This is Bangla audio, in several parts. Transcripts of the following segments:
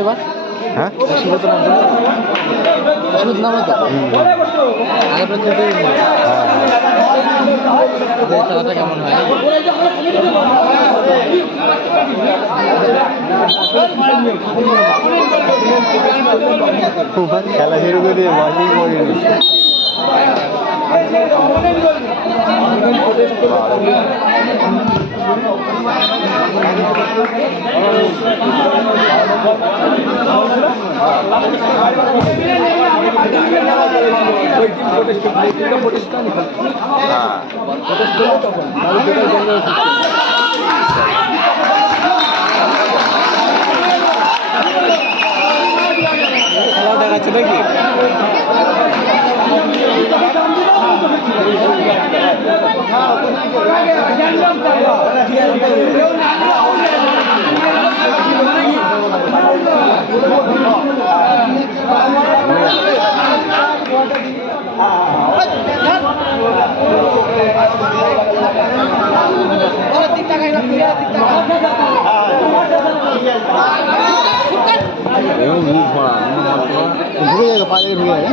এবার হ্যাঁ নাম তো আগে খেলাটা কেমন হয় খেলা শুরু করে বাজি করিনি খেলা দেখাচ্ছে নাকি ঢুকে যাবে পায়ে ঢুকে যাবে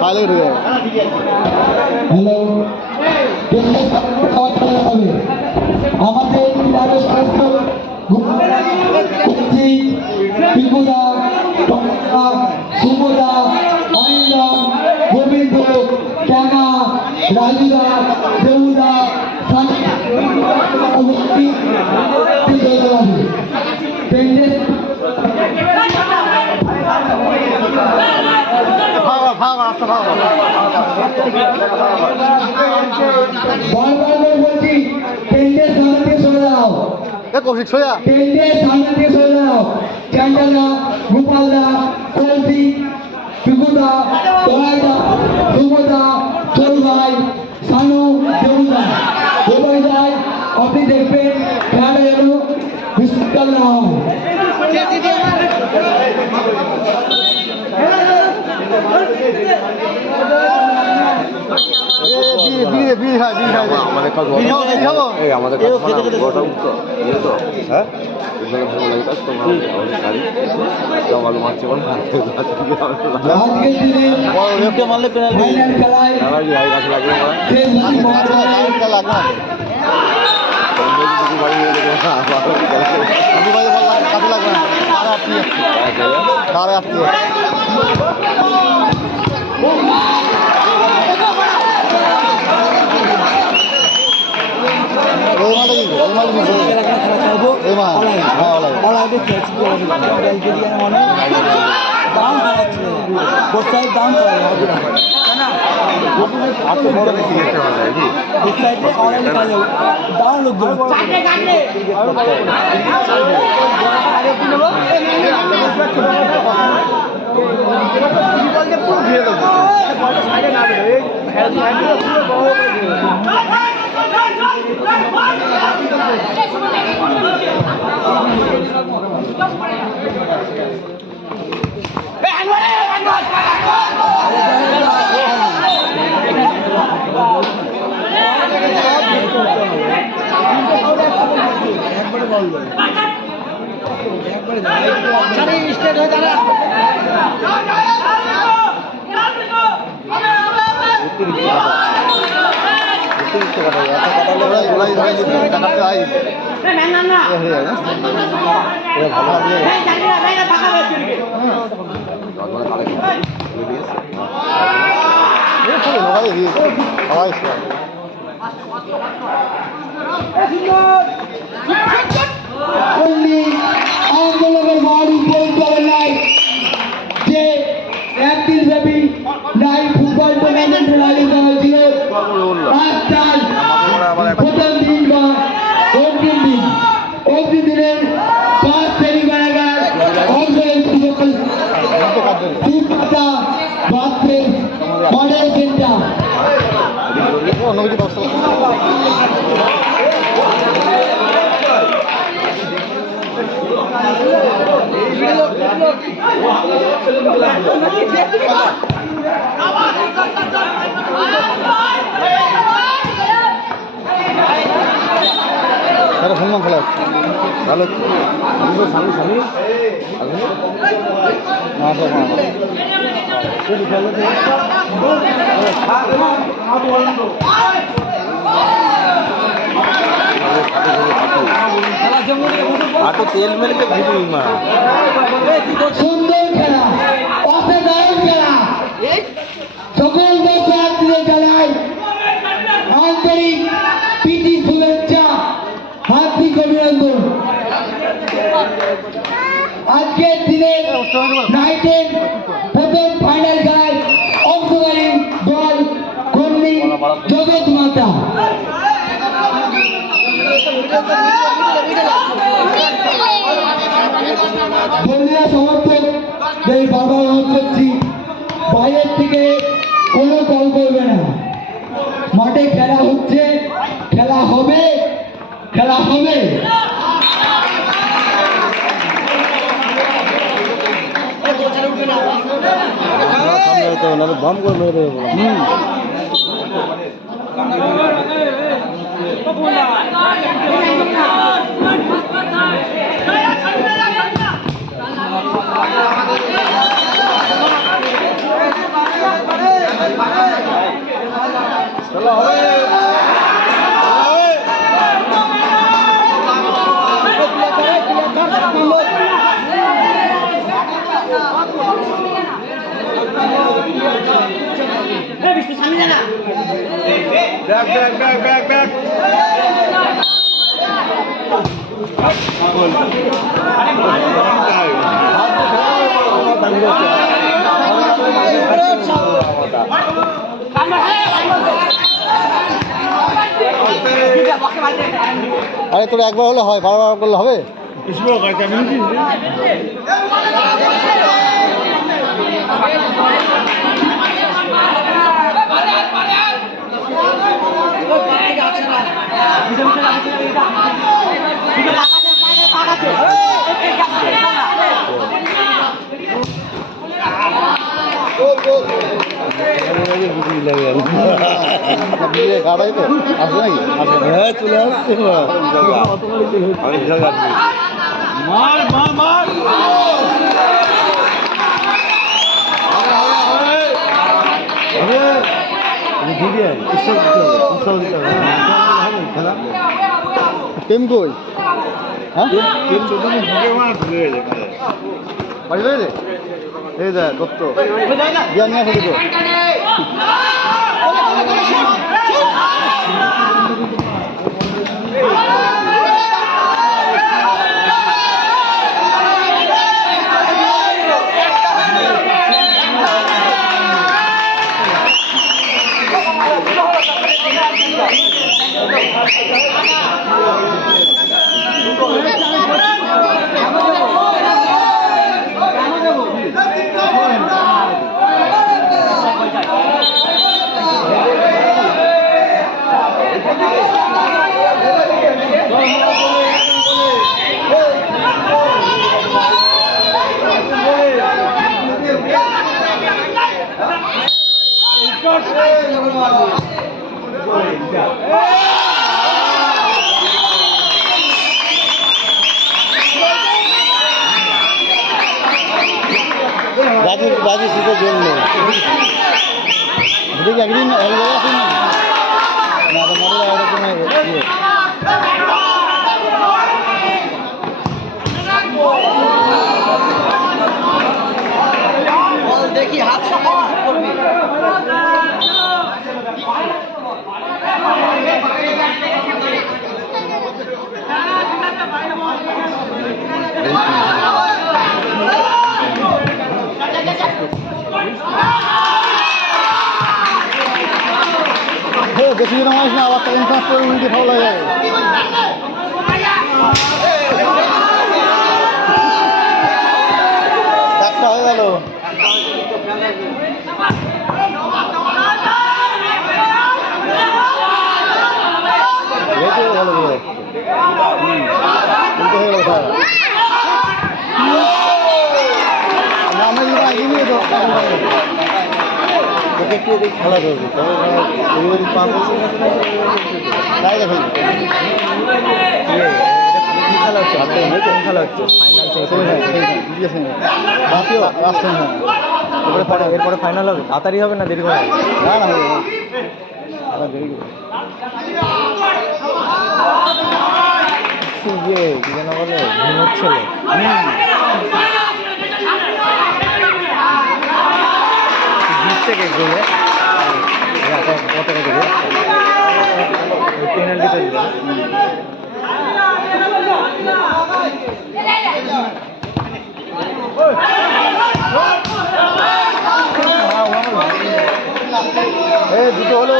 পায়ে ঢুকে যাবে আমাদের পিকুদা সুমদা অনিন্দম গোবিন্দ ট্যাঙা রাজুদা দেবুদা বলছি টেন্ডের সামনে দিয়ে সরে দাও কৌশিক সোজা টেন্ডের সামনে দিয়ে সরে দাও চ্যান্ডালদা গোপালদা কৌশিক পিকুদা দলাইদা সুমদা চরুভাই সানু দেবুদা সবাই যায় আপনি দেখবেন খেলাটা যেন বিস্তার না হয় আমাদের মারলে আন্দোলনের মান উপলব্ধ যে একদিন ব্যাপী নাইট ফুটবল টুর্নামেন্টের আয়োজন করা হয়েছিল আজ প্রথম দিন বা অন্তিম দিন অন্তিম দিনের 5 শ্রেণী কারাগার অঞ্চলের মডেল সেন্টার অন্য কিছু কেমন খেলা হচ্ছে? ভালো হচ্ছে। আটো তেল মেরে ভিড়ি মা সুন্দর খেলা, অসাধারণ খেলা। সকল দর্শনার্থীদের জানাই আন্তরিক প্রীতি শুভেচ্ছা, হার্দিক অভিনন্দন। আজকের দিনের নাইটের প্রথম ফাইনাল খেলায় অংশগ্রহণকারী দল কর্মী জগৎ মাতা। বন্ধুরা সমর্থকদের বারবার অনুরোধ করছি, বাইরের থেকে কোনো কল করবে না। মাঠে খেলা হচ্ছে, খেলা হবে, খেলা হবে। বাম করে মেরে দেবো। আরে তোর একবার হলে হয়, বারবার করলে হবে? গাড়াই তো আসবে নাকি? হ্যাঁ চলে আসছে। আমি বিশাল গাড়ি মার মার মার টিম কই? হ্যাঁ বাড়ি বেড়ে এই দেখ দত্ত বিয়া নিয়ে আসে দেখো। বাজি শীতের জন্য একদিন দেখি হাত করবি বেশি দিন মানুষ না, আবার তো ইনসাস করে উল্টে ফাউল হয়ে যাবে। একটা হয়ে গেল। খেলা করবে তবে খেলা হচ্ছে কোন খেলা হচ্ছে ফাইনাল এরপরে ফাইনাল হবে তাড়াতাড়ি হবে না দেরি হবে কি যেন বলে ঘুমোচ্ছিল থেকে ঘুরে কত রেখে পেনাল্টি তৈরি দুটো হলো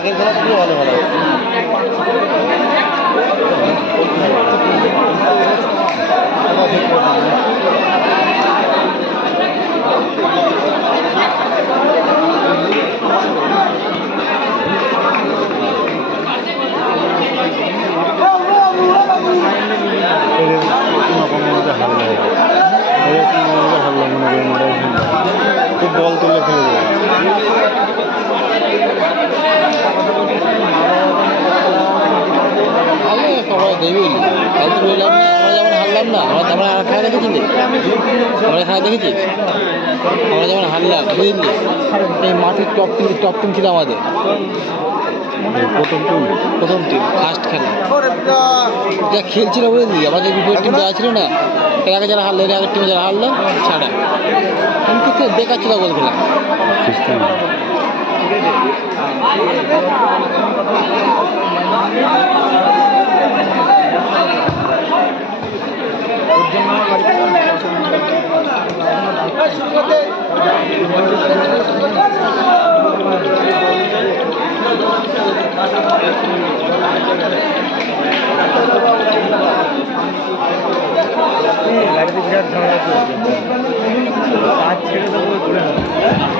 আগের খেলা খুবই ভালো ভালো খুব বল তুলে ফেলে দেবে সবাই দেবেই আমরা যেমন হারলাম না আমরা খেলা দেখেছি আমরা খেলা দেখেছি আমরা যেমন হারলাম বুঝলি এই মাঠের টপ টিম ছিল আমাদের প্রথম টিম ফার্স্ট খেলা যা খেলছিল বুঝলি আমাদের বিপরীত টিম দেওয়া ছিল না এর আগে যারা হারলো এর আগের টিমে যারা হারলো ছাড়া কিন্তু বেকার ছিল বল খেলা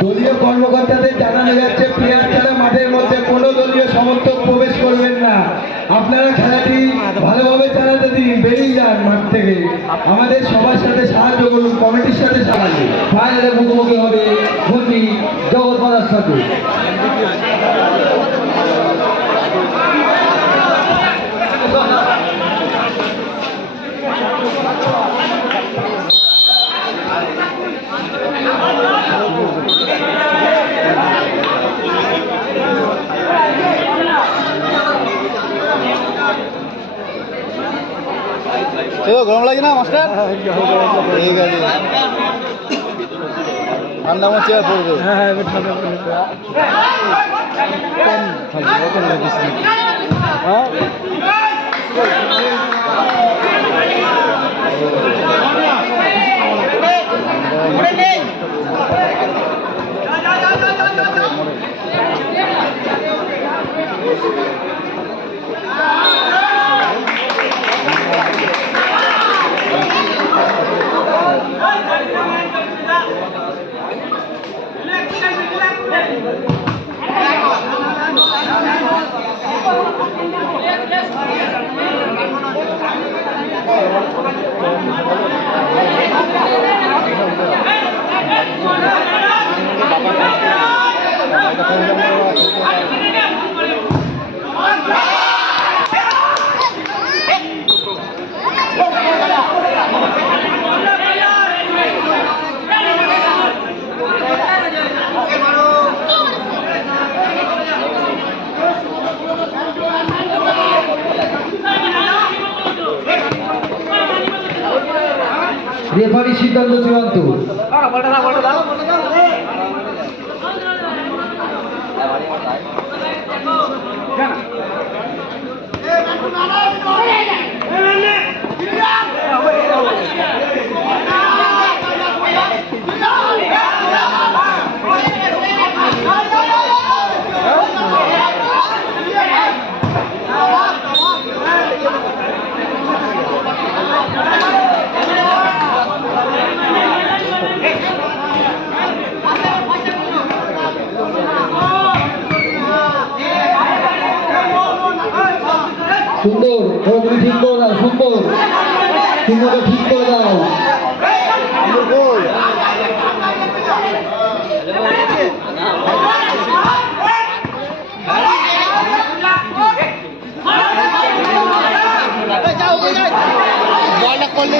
দলীয় কর্মকর্তাদের জানানো যাচ্ছে প্লেয়ার ছাড়া মাঠের মধ্যে কোনো দলীয় সমর্থক প্রবেশ করবেন না। আপনারা খেলাটি ভালোভাবে চালাতে দিন, বেরিয়ে যান মাঠ থেকে। আমাদের সবার সাথে সাহায্য করুন, কমিটির সাথে সাহায্য। ফাইনালে মুখোমুখি হবে ভর্তি জগৎপাড়ার সাথে। গরম লাগে না মাস্টার? ঠিক আছে, ঠান্ডা আমার চেয়ার পড়বে। রেফারি সিদ্ধান্ত চূড়ান্ত। সুন্দর, তুমি ঠিক করে দাও, সুন্দর, তুমি ঠিক করে দাও। বলটা করলে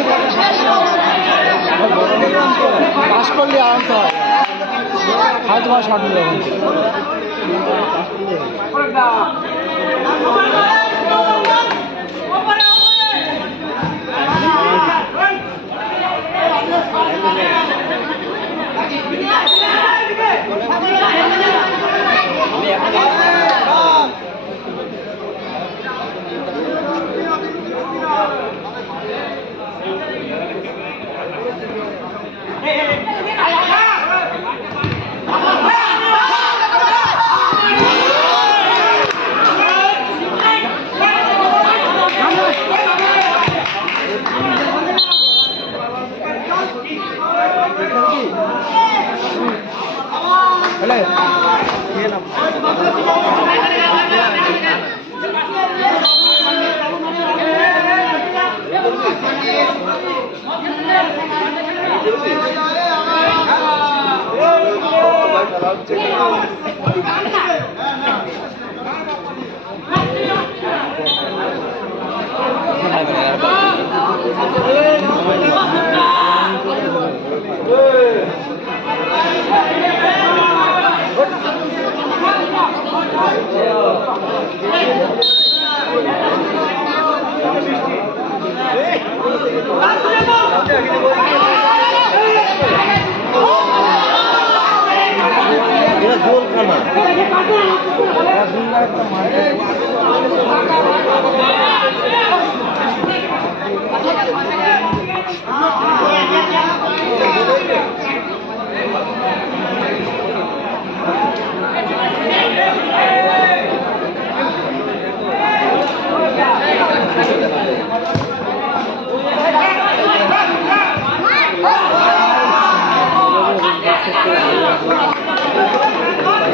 পাস করলে আরামসে হয়, হয়তো বা শর্ট নিল এখন থেকে।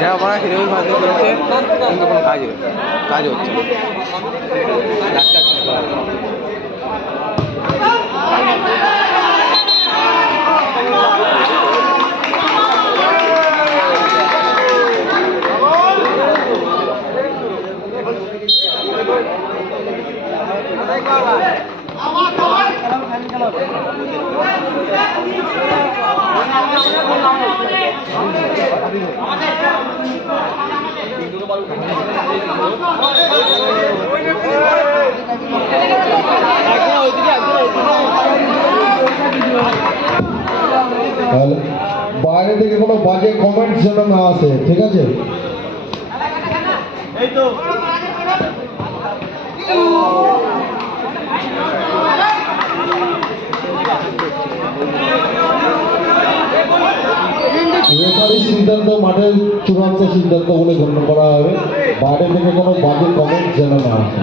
যারা পড়া সেটাও ভালো করেছে, কিন্তু কোনো কাজ হচ্ছে বাইরে থেকে কোনো বাজে কমেন্ট যেন না আসে, ঠিক আছে? রেফারির সিদ্ধান্ত মাঠের চূড়ান্ত সিদ্ধান্ত বলে গণ্য করা হবে। বাইরে থেকে কোনো বাজে কমেন্ট যেন না আসে।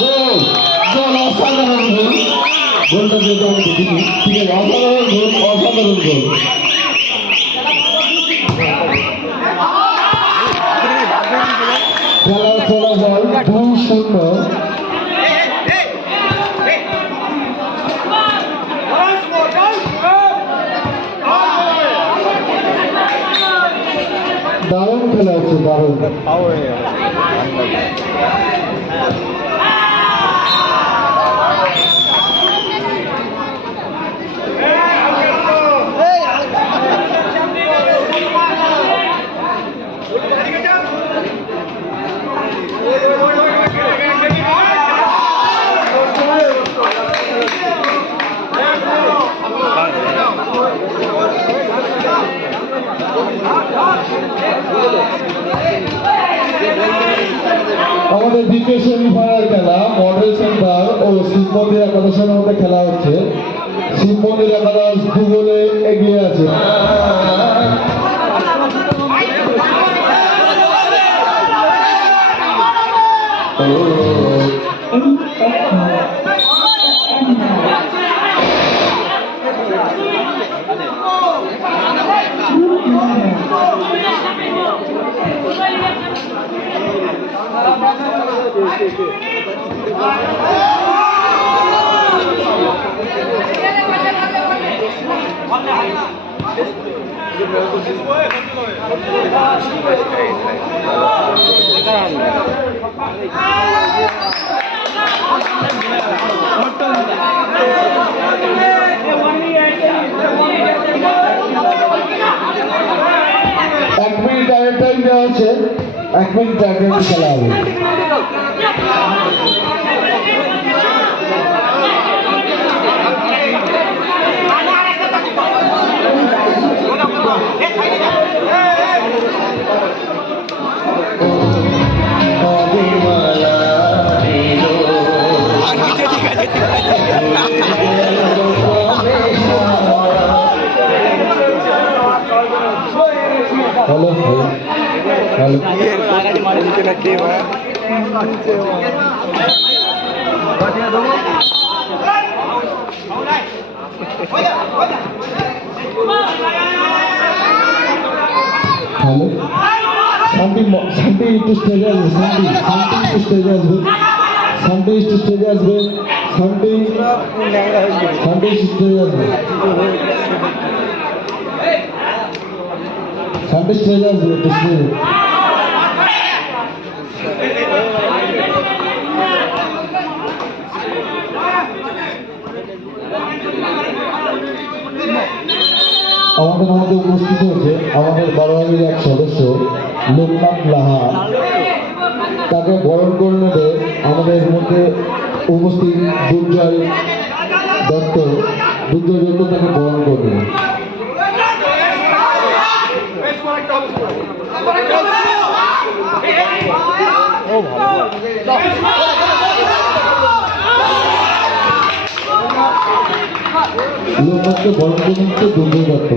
গোল গোল অসাধারণ গোল গোলটা যেহেতু আমি দেখিনি ঠিক আছে অসাধারণ গোল খেলা ফলাফল 2-0 দারুণ খেলা হচ্ছে দারুণ আমাদের দ্বিতীয় সেমিফাইনাল খেলা মডেল সেন্টার ও শিব মন্দির একাদশের মধ্যে খেলা হচ্ছে শিব মন্দির একাদশ 2 গোলে এগিয়ে আছে এক মিনিট আগে টাইম দেওয়া আছে 1 মিনিট আগে খেলা হবে হ্যালো হ্যালো হ্যালো শান্তি একটু স্টেজে আসবে শান্তি একটু স্টেজে আসবে শান্তি একটু স্টেজে আসবে শান্তি একটু স্টেজে আসবে শান্তি স্টেজে আসবে একটু স্টেজে আমাদের মধ্যে উপস্থিত হয়েছে আমাদের বারোয়ারির এক সদস্য লোকনাথ লাহা তাকে বরণ করে নেবে আমাদের মধ্যে উপস্থিত দুর্জয় দত্ত তাকে বরণ করে নেবে লোকনাথকে বরণ করে নিচ্ছে দুর্জয় দত্ত